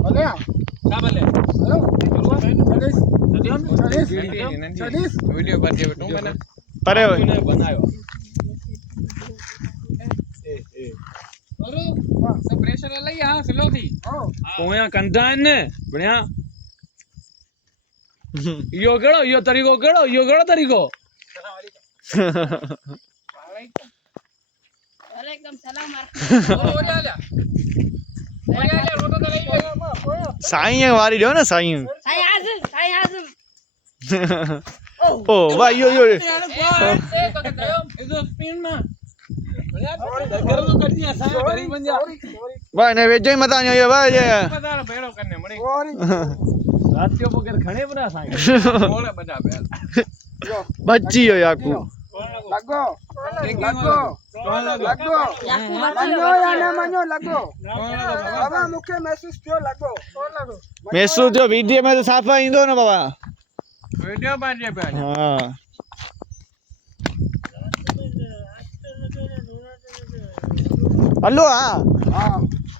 ભલે કા ભલે वीडियो पर जे टू मैंने परे बनायो सब प्रेशर लई हां स्लो थी पोया कंधा ने बढ़िया यो गड़ो तरीको वालेकुम सलाम साईं वारी ॾियो न साईं साईं आज़म ओ भाई यो ए तो के दयो इधर स्पिन में बढ़िया घर तो कर दिया साईं गरीब बन जा भाई ने वेजो ही मत आयो भाई ये पता भेड़ो करने मणी रातियो पकड़ खणे बना साईं बोले बजा बेल बच्ची हो याकू लगो बाबा मुखे महसूस थियो लगो महसूस जो वीडियो में तो साफ इंदो ना बाबा वीडियो बाजे पे हां हेलो हां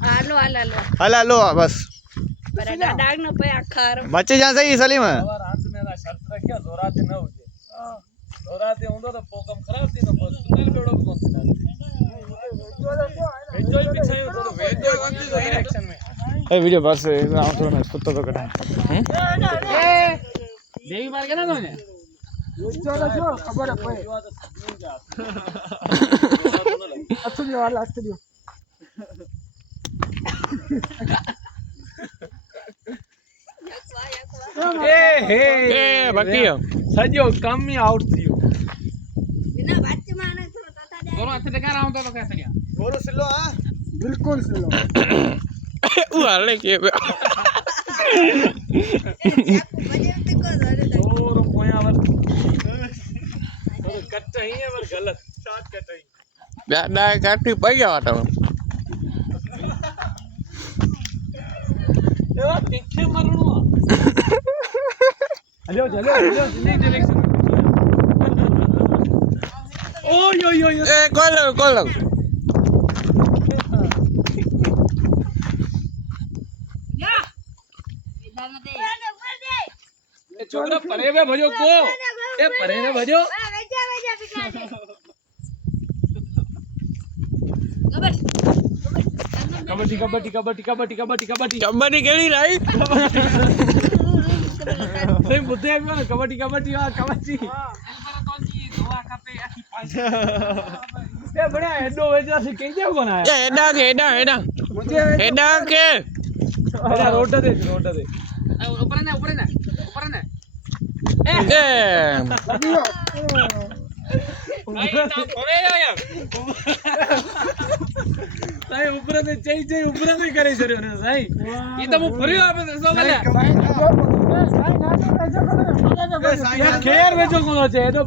हालो हेलो बस पर डाग न पे आखर बच्चे जा सही सलीम रात मेरा शर्त रखियो जोराते न होजे जोराते हुंदो तो पोकम खराब थी तो सुंदर बेड़ो कोन थी वेजो ही पीछे थोड़ो वेजो वंदी डायरेक्शन में ए वीडियो बस आउं तो ना कुत्तो तो कटा देवी मार के ना तोने जो खबर है पे असली वाला असली ए बकियो सजो कम ही आउट थियो बिना बात माने तो तथा दे दोनों हाथ टका रहा हूं तो कैसे गया बोलो सिलो हां बिल्कुल सिलो उ हाले के बजे को जाने दे और कोया वर कट ही है पर गलत शॉट कट ही दादा काटी पई गया तो ए पीछे मरनो हेलो चलो नहीं डायरेक्शन ओ यो ए कॉल या इधर न दे ए छोकरा परे में भजो को ए परे में भजो वेजा पिछला दे कबड्डी केली राई सही बुद्धे में कबड्डी ए बड़ा हेडो वेजा से के जाओ कोना है एडा के एडा रोड दे ऊपर ने ए साई ऊपर ने चई ऊपर ने करे छरियो ने साई ई तो मु फरियो आपे सो गले साई ना तो खेर वेचो कोनो छे तो